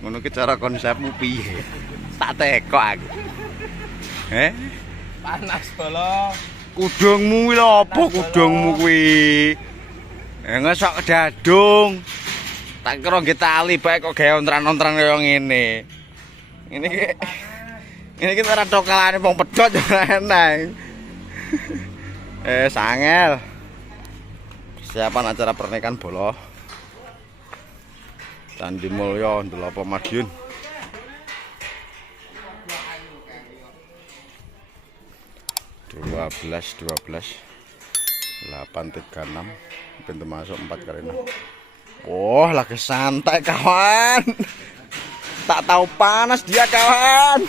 Ngono ki cara konsepmu piye? Tak teko aku. Panas bolo. Kudungmu kuwi lho apa kudungmu kuwi? Ngesok dadung. Tak kira nggih tali bae kok gawe ontran-ontran kaya ngene. Ini ki ora tokalane wong pedhot yo enak. Sangel. Persiapan acara pernikahan bolo. Candi Mulya Ndlopo Madiun. 12 836 pintu masuk 4 kali 6. Wah, lagi santai kawan. Tak tahu panas dia kawan.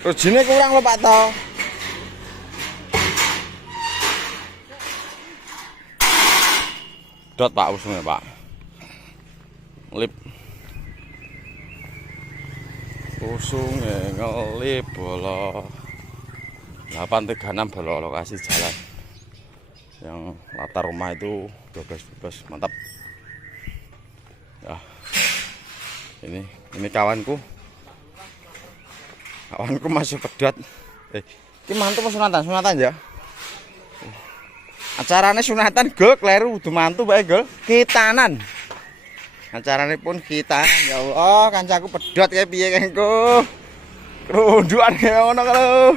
Rejine kurang lho Pak To. Dot Pak usungnya Pak. Lip. Usungnya ngelip bolo. 836 bolo lokasi jalan. Yang latar rumah itu 12 mantap. Ya. Ini kawanku. Kawanku masih pedot. Ini mantu mau sunatan ya. Acarane sunatan gol kleru kudu mantu bae gol. Kitanan. Acarane pun kitanan ya Allah, kancaku pedot kae piye kengku. Kerundukan kaya ngono kalau.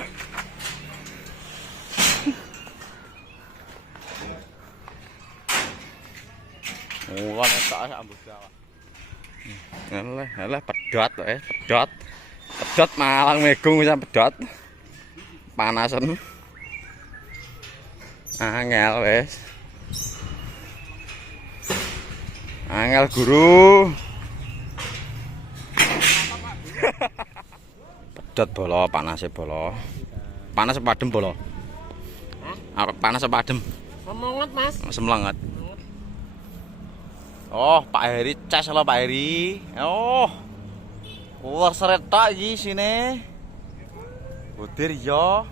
Mulane tak ambus Jawa. Alah pedot kok pedot. Pedot malang megung bisa pedot. Panasan. Angel wes. Angel guru. Pedot bolo, panasnya bolo. Panas apa adem bolo? Apa panas apa adem? Semangat Mas. Semangat. Oh, Pak Heri cas lo Pak Heri. Oh. Luar seret tak iki sini. Butir yo.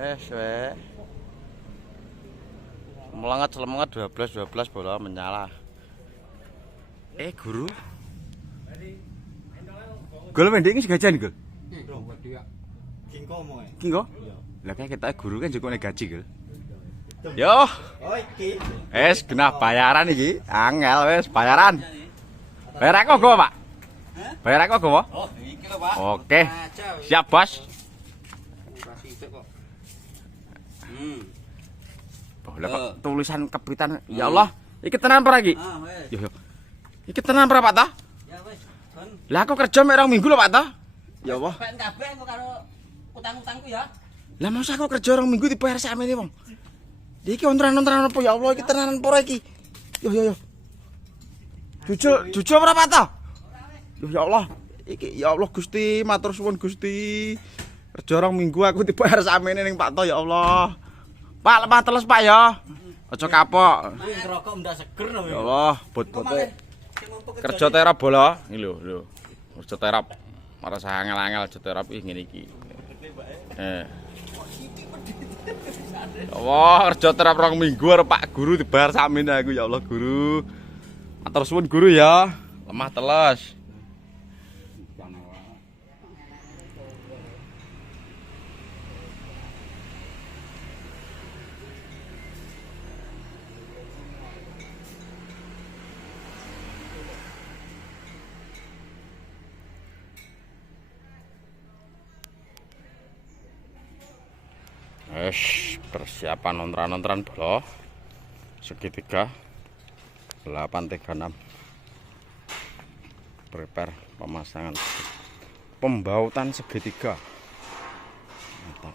Weh. Semangat 12 bola menyala. Guru. Gol pendek iki gajian gol. Kingko? Lah kayak kita guru kan cukup gaji gol. Yo. Oh iki. Genah bayaran iki. Angel wes bayaran. Bayar aku go, Pak. Bayar aku go. Oh, iki lho, Pak. Oke. Siap, Bos. Lah tulisan kepritan ya Allah, iki tenan apa lagi? Yo. Iki tenan apa Pak ta? Ya wis, Gon. Lah aku kerja mek 2 minggu lho Pak ta. Ya Allah. Ben kabeh engko karo utang-utangku ya. Lah masa aku kerja 2 minggu dibayar sakmene wong. Iki ontran-ontran apa ya Allah iki tenanan apa iki? Yo. Jujur ora Pak ta? Ya Allah, iki ya Allah Gusti, matur suwun Gusti. Kerja 2 minggu aku dibayar sakmene ning Pak to ya Allah. Pak, lemah teles Pak ya. Aja kapok. Ngerokok ndak seger lho. Ya Allah, bot-bote. Kerja terap bola. Iki lho. Kerja terap. Marasa angel-angel kerja terap iki ngene iki. Ya Allah, kerja terap 2 minggu arep Pak Guru dibayar sakmene aku ya Allah Guru. Matur suwun Guru ya. Lemah teles. Persiapan ontran-ontran bola segitiga 836 prepare pemasangan pembautan segitiga. Mantap.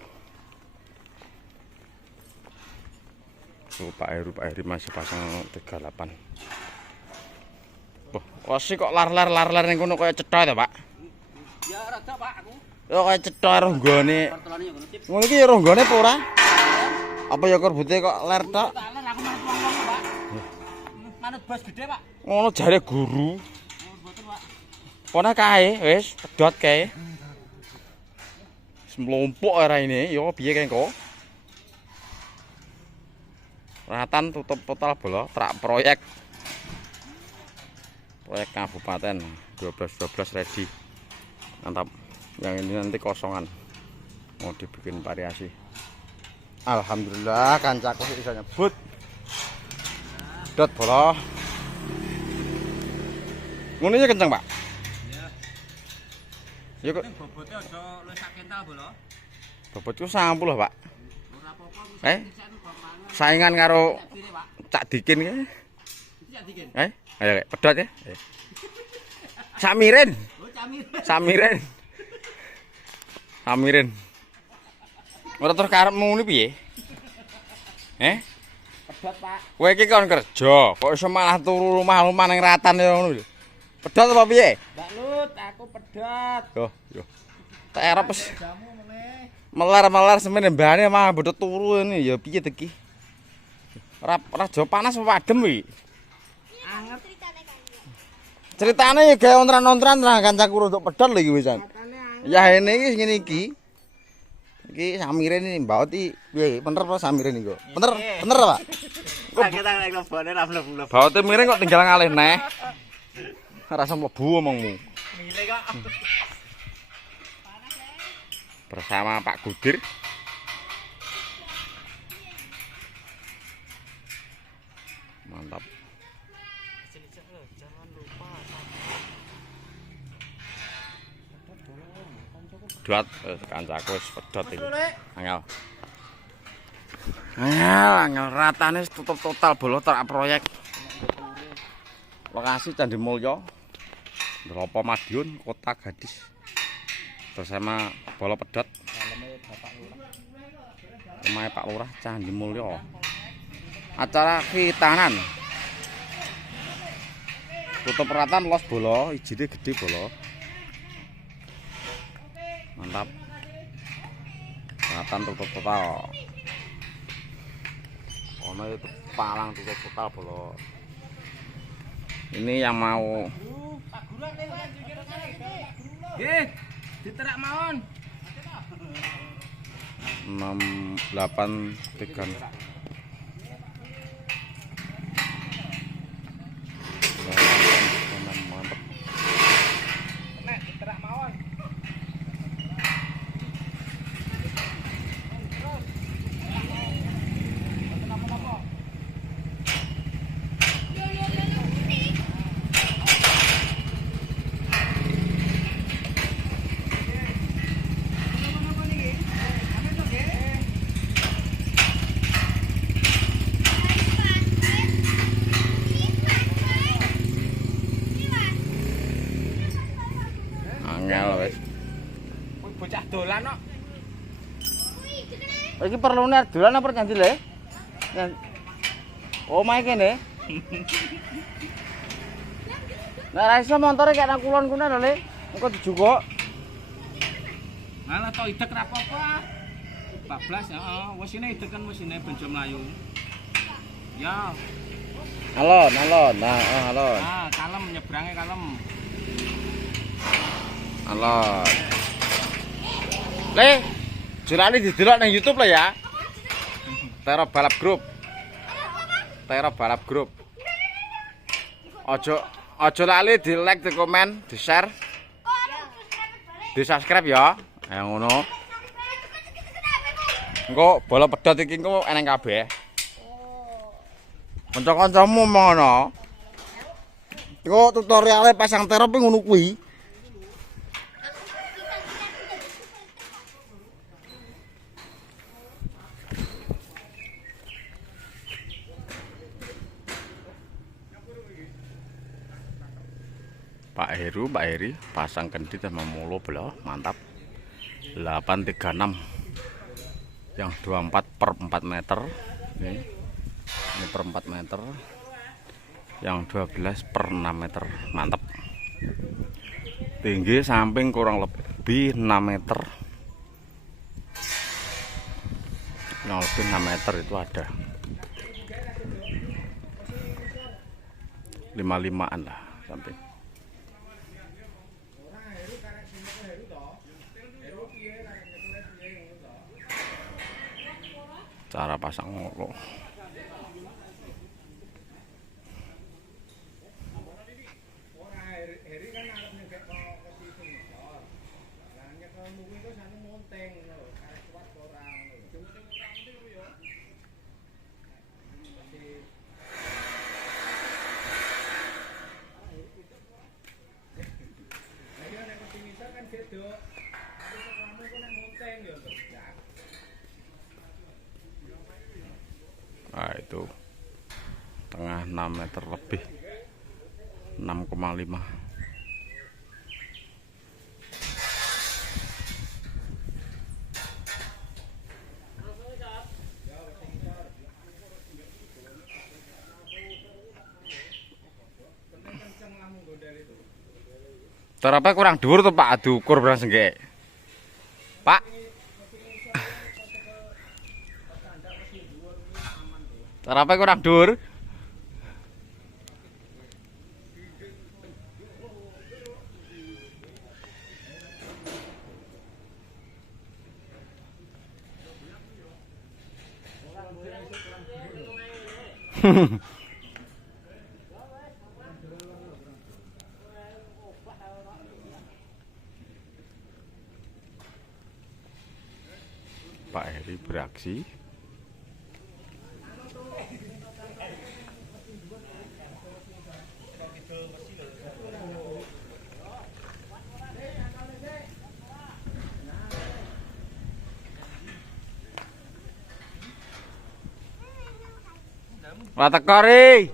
Pak Heri masih pasang 38. Wah, sih kok lar-lar ning kono kaya cetha ta, Pak? Ya rada Pak aku. Ya kaya cetha ronggone. Ngono iki ya ronggone apa ora? Apa ya korbute kok ler tok? Aku manut wong-wong Pak. Manut bos gede Pak. Ngono jare guru. Mboten Pak. Kono kae wis pedhot kae. Wis mlompok era ini, yo piye kae kok? Ratan tutup total bola trak proyek kabupaten 12 ready. Mantap. Yang ini nanti kosongan mau dibikin variasi. Alhamdulillah kancaku bisa nyebut dot bola. Ngono ya kenceng, Pak. Ya kok Bobote aja luwih sak kental bola. bobotku 90, Pak. Ora apa-apa wis Saingan karo pire, Pak? Cak Dikin ki. Cak Dikin. Ayo pedhot ya. Samirin. Oh, camir. Samirin. Ora terus karepmu ngene piye? Pedhot, Pak. Kowe iki kon kerja, kok iso malah turu rumah-rumah ning Ratan ya ngono lho. Pedhot apa piye? Mbak Lut, aku pedhot. Yo. Terep wis Jamu meneh. melar-melar semene mbane mah bodho turu ini ya piye iki? Ora jo panas apa adem iki? Anget. Ceritane ya gawe ontran-ontran lah kancaku untuk pedhot lho iki wisan. Ya ini iki ngene iki. Iki Samirin ini mbaut iki piye? Bener apa Samirin iki kok? Bener Pak. Kok kita nek lebone ra mlebu-mlebu. Baute miring kok tinggal ngalih neh. Rasa mlebu omongmu. Mile kok. Bersama Pak Gudir. Mantap. Pedhot kancaku wis pedhot iki. Angel. Angel ratane tutup total bola terak proyek. Lokasi Candi Mulya, Dropo Madiun, Kota Gadis. Bersama bola pedhot. Rumah Pak Lurah Candi Mulya. Acara khitanan. Tutup ratan los bola, ijine gede bola. Mantap. Ratan tutup total. Ono itu palang tutup total bola. Ini yang mau Pak Guru nggih, diterak mawon. 683. Mantap. Nek diterak mawon. Angel wis. Bocah dolan kok. Iki perlune dolan apa nyanyi le? Oh, mae kene. Nek ra iso montore kek nang kulon kene lho, Le. Engko dijukuk. Malah tok idek ra apa-apa. Bablas heeh, wis ini ideken wis ini benjo mlayu. Ya, Alon. Nah, alon. kalem nyebrange kalem. Alon. Le, jurane didelok nang YouTube lah ya. Tero Balap Group. Ojo lali di like, di komen, di share, di subscribe ya. Yang ngono. Engko bola pedhot iki engko eneng kabeh. Kanca-kancamu ngono. Engko tutoriale pasang terop ngono kuwi. Pak Heri pasang kendit sama mulu belah mantap 836 yang 24 per 4 meter ini per 4 meter yang 12 per 6 meter mantap tinggi samping kurang lebih 6 meter kurang lebih 6 meter itu ada 55an lah samping. Cara pasang ngono. meter lebih, 6,5. Terapa kurang dhuwur tuh Pak, diukur berang senggek. Pak. Terapa kurang dhuwur. Pak Heri beraksi. Ora teko ri.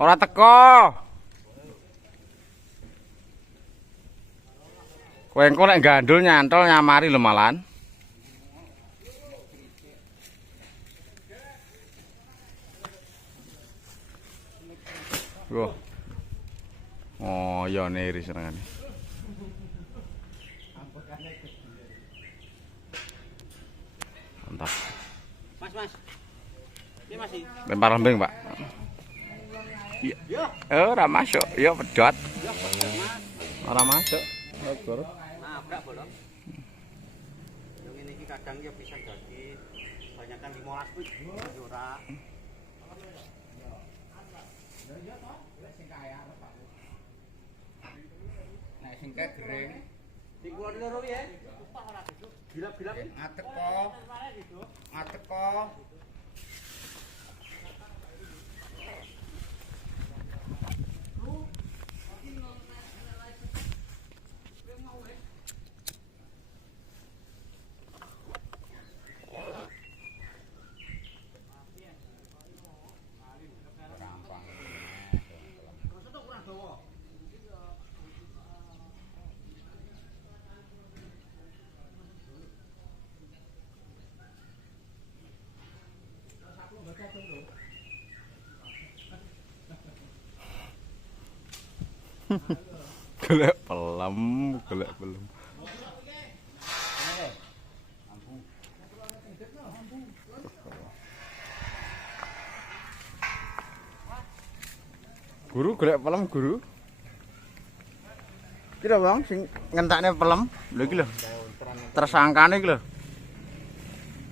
Ora teko. Kowe engko nek gandul nyantol nyamari lho malan. Wah. Oh, ya neri senengane. Mantap. Mas. Ini masih. Lempar lembing, Pak. Iya. Ora masuk. Ya pedot. Ora masuk. Oke. Nabrak bolong. Yang ini kadang ya bisa jadi banyakkan 15 kuwi ora. Ya toh, sing kaya arep Pak. Nek sing kaya gering. Sing kuwi loro ya. Upah ora duduk. Bilap-bilap ngadeg kok. Ngadeg kok. Golek pelem, golek pelem. Guru golek pelem, guru. Kira Bang sing ngentakne pelem. Lho iki lho. Tersangkane iki lho.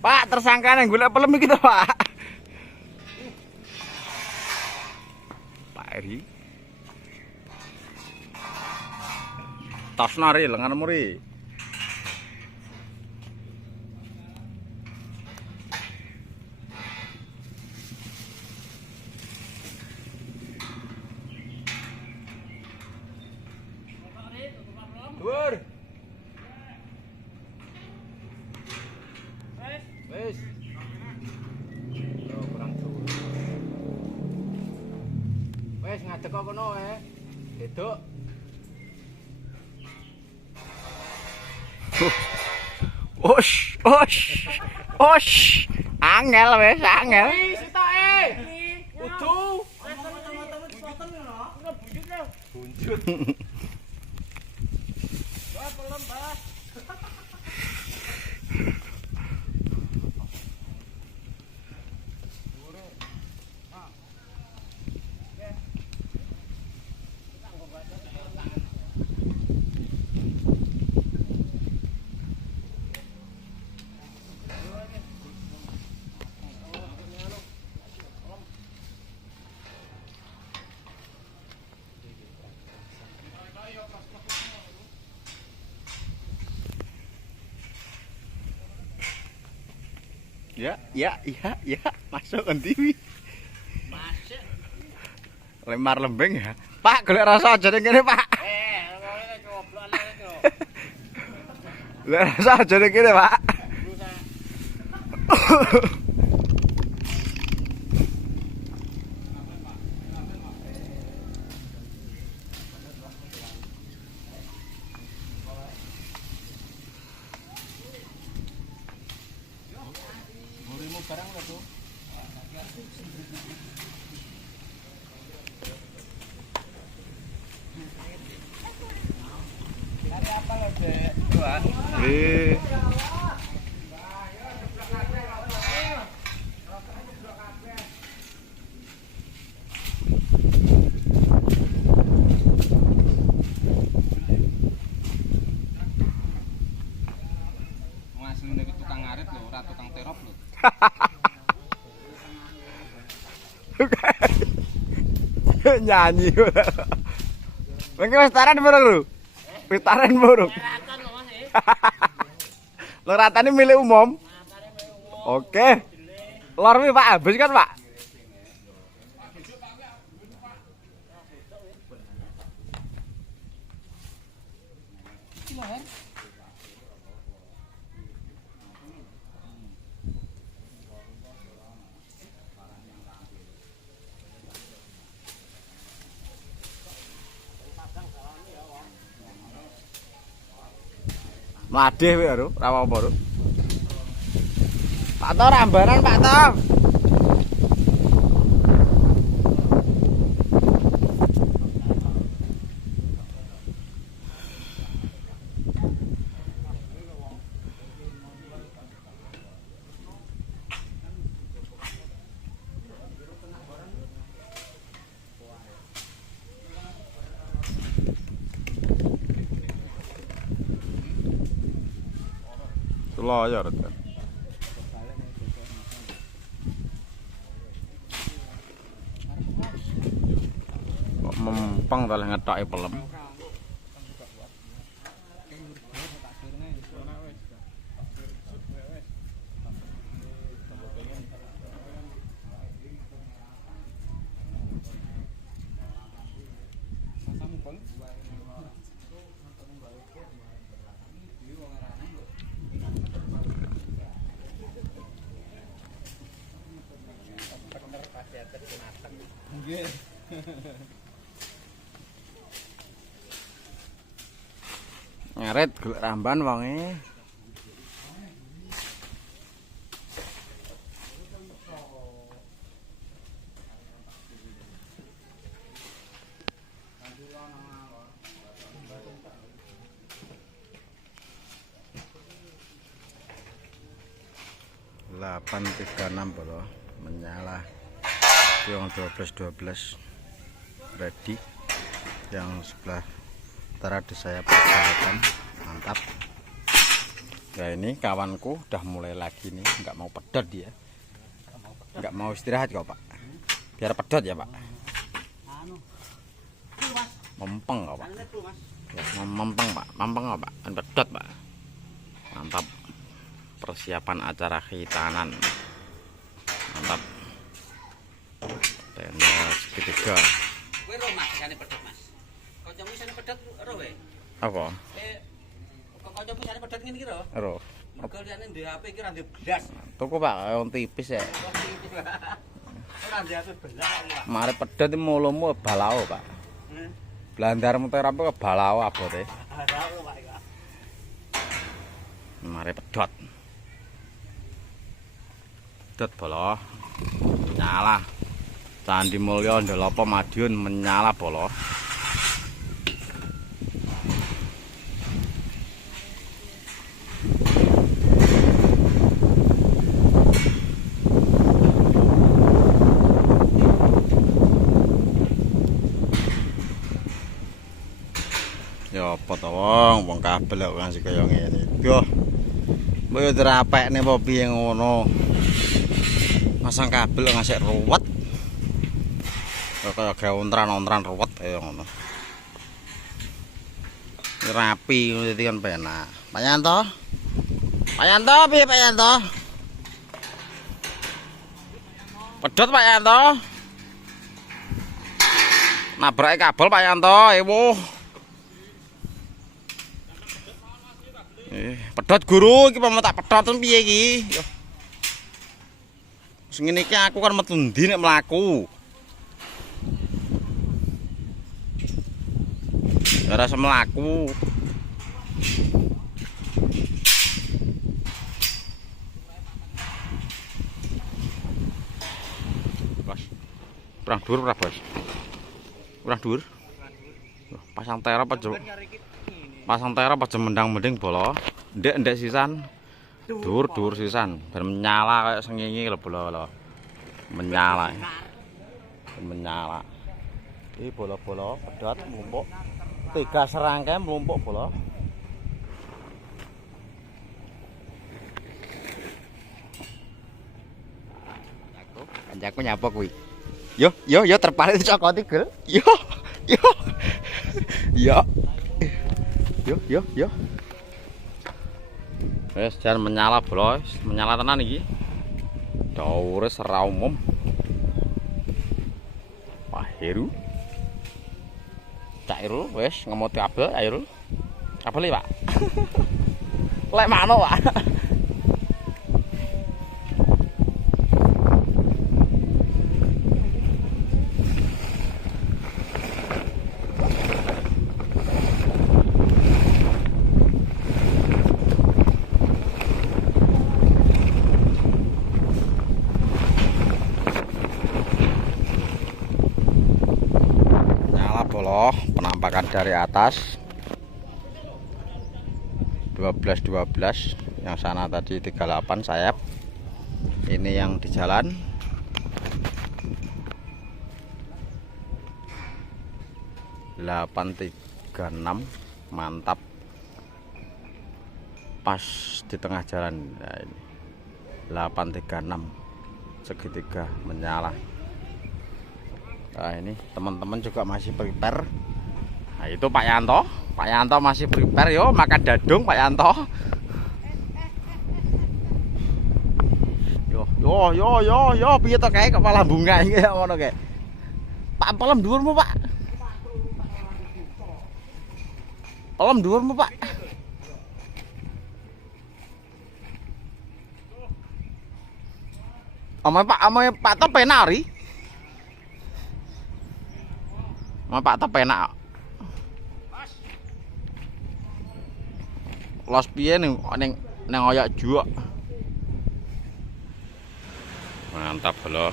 Pak, tersangkane golek pelem iki to, Pak. Pak Eri. Tas nari lenganmu ri. Dhuwur. Wis. Oh, kurang dhuwur. Wis ngadeg kok kono Deduk. Osh. Angel wis, angel. Sitoke. Udu. Bunjut. Wah, pelem, Mbah. Ya, masuk kan TV. Masuk. Lempar lembing ya. Pak, golek rasa aja ning kene, Pak. Ngene coblok lere to. Golek rasa aja ning kene, Pak. Pak. Nggih. Asline tukang ngarit lho, ora tukang terop lho. Nyanyi. Mengki wis taran burung lho. Wis taran burung. Lho ratane milik umum. Oke. Lor wi Pak habis kan Pak? Mladeh kowe lho, ora apa-apa lho. Pak To rambaran Pak To. Layar kan. Kok mempeng ta ngetoke pelem. Nggih. Ngarit golek ramban wonge. Delapan 36 bolo menyala. Yang 12 ready. Yang sebelah utara ada saya persiapan, mantap. Ya ini kawanku udah mulai lagi nih, nggak mau pedot dia, nggak mau istirahat kok Pak, biar pedot ya Pak. Mempeng kok Pak, ya, mempeng Pak, mempeng kok Pak, kan pedot Pak, mantap. Persiapan acara khitanan, mantap. Tenda segitiga. Kowe ro Mas, jane pedhot Mas. Kancamu jane pedhot ro wae. Apa? Kok kancamu jane pedhot ngene iki ro? Ro. Mergo liyane ndek HP iki ora ndek blas. Tuku Pak, yang tipis ya. Ora ndek HP blas Pak. Mari pedhot iki mulumu balao Pak. Blandarmu terapi ke balao abote. Balao Pak ya. Mari pedhot. Pedhot bolo. Nyala. Candi Mulya Ndolopo Madiun menyala bolo. Ya apa to wong kabel kok ngasih kaya ngene. Yo. Mbok yo dirapekne apa piye ngono. Masang kabel kok ngasih ruwet. Kaya gawe ontran-ontran ruwet kaya ngono. Rapi ngono dadi kan penak. Pak Yanto? Pak Yanto piye Pak Yanto? Pedhot Pak Yanto. Nabrake kabel Pak Yanto, ewuh. Pedhot guru iki apa tak pedhoten piye iki? Yo. Sing ngene iki aku kan metu ndi nek mlaku. Ora semlaku. Bos. Kurang dhuwur ora, Bos? Kurang dhuwur. Pasang terop apa, Juk? Nyari iki ngene. Pasang terop aja mendang-mending bola. Ndek sisan. Dur sisan. Ben menyala kayak sengenge lho bola lho. Menyala. Menyala. Ini bola-bola pedot melumpuk. 3 serangkai melumpuk bola. Anjaku nyapa kuwi. Yo terpalit cokot igel. Yo. Wes jan menyala bola, menyala tenan iki. Daure sera umum. Pak Heru. Cak Irul wes ngemot kabel Irul. Kabel Pak. Lek mano Pak. Bola penampakan dari atas 12 yang sana tadi 38 sayap, ini yang di jalan 836 mantap pas di tengah jalan. Nah, ini 836 segitiga menyala. Nah ini teman-teman juga masih prepare. Nah itu Pak Yanto masih prepare. Yo makan dadung Pak Yanto. Yo piye to kae kepala bunga iki ngono kae. Pak pelem dhuwurmu Pak. Pelem dhuwurmu Pak. Ame Pak to penari. Pak tep enak. Los piye ning oyak juak. Mantap bola.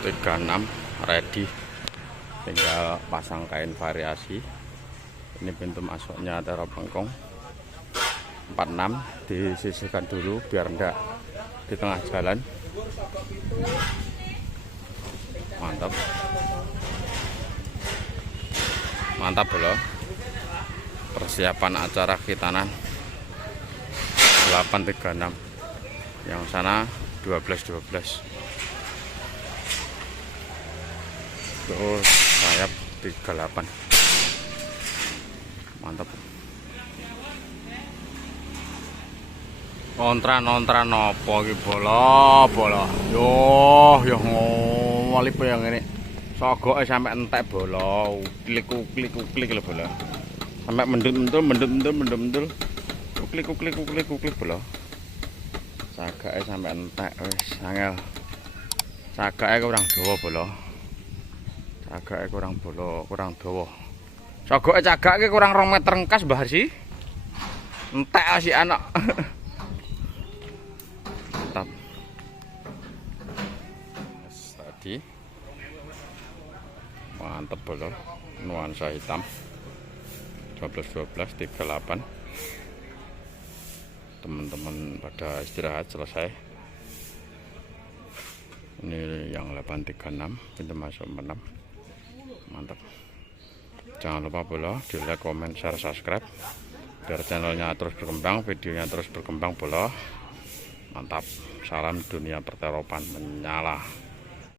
836 ready. Tinggal pasang kain variasi. Ini pintu masuknya terop lengkung. 46 disisihkan dulu biar enggak di tengah jalan. Mantap bola. Persiapan acara khitanan 836, yang sana 12 terus sayap 38. Mantap. Kontra nopo iki bola. Yo ngoli yang ini. Sogoke sampai entek bola. Klik lho bola. Sampai mendem. Klik bola. Sagake sampai entek wis angel. Sagake kurang dawa bola. Kurang dawa. Sogoke cagake kurang 2 meter engkas Mbah Harsi. Entek si anak. Tadi mantap bola nuansa hitam 12 38. Teman-teman pada istirahat selesai. Ini yang 836 pintu masuk 6. Mantap. Jangan lupa bola di like, comment, share, subscribe biar channelnya terus berkembang, videonya terus berkembang bola. Mantap. Salam dunia perteropan menyala.